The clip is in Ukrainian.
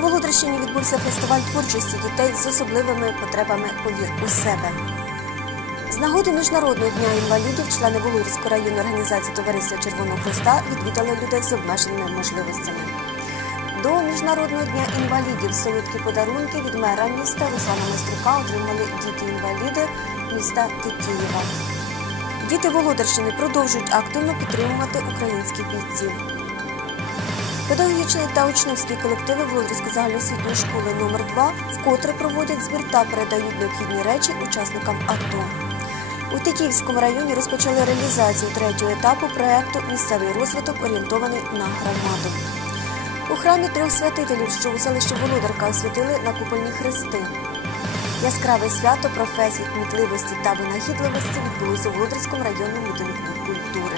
відбувся фестиваль творчості дітей з особливими потребами повір у себе. З нагоди Міжнародного дня інвалідів члени Володівської районної організації Товариства Червоного Христа відвідали людей з обмеженими можливостями. До Міжнародного дня інвалідів солодкі подарунки від мера міста Руслана Майструка отримали діти-інваліди міста Тетіїва. Діти Володарщини продовжують активно підтримувати українських бійців. Педагогічний та учнівські колективи Володарської загальноосвітньої школи номер 2 вкотре проводять збір та передають необхідні речі учасникам АТО. У Тетіївському районі розпочали реалізацію третього етапу проекту Місцевий розвиток орієнтований на громаду. У храмі трьох святителів, що у селищі Володарка освятили на купольні хрести. Яскраве свято професій, кмітливості та винахідливості відбулося у Володарському районному будинку культури.